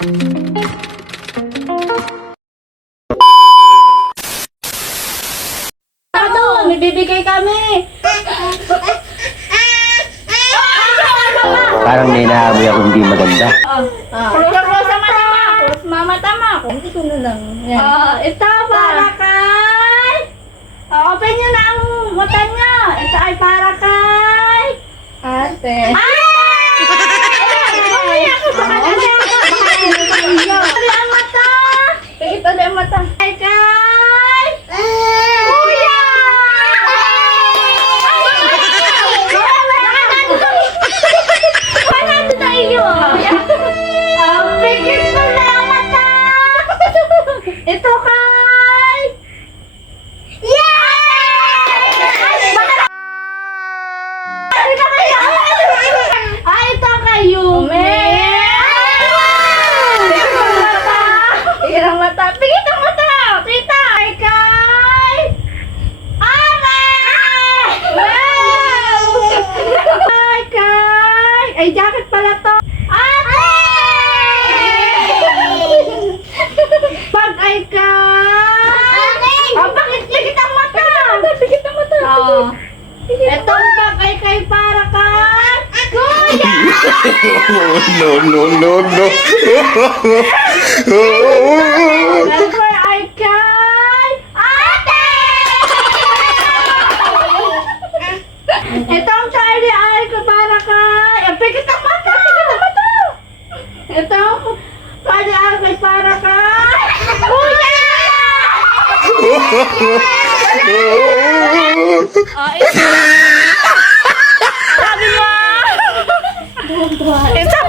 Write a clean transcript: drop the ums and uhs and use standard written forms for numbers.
May bibigay kami. Parang may naamoy ako hindi maganda. Cross sa mata mo. Cross mama tama. Hindi ko na lang. Ito para kay. Open nyo na ang mata nyo. Ito ay para kay. Ate. Mamaya ko sa kanila. Ito ang mata. Ito ang mata. Kay kay. Kuya! Wala na iyo. Pigit mo na ang mata. Ito kay. Ay, ito kay Yume. Pigit ang mata. Pigit ang mata. Tita. Ay, kay. Ame! Ay, kay. Ay, jacket pala to. Ate! Pag ay kay. Bakit pigit ang mata? Pigit ang mata. Etong bag ay kay para kay. Kuya! No. Ito ay kay ate! Itong Charlie ay ko para kay... Pigit ang mata! Itong Charlie ay kay para kay... Kuya! Sabi mo! Ito!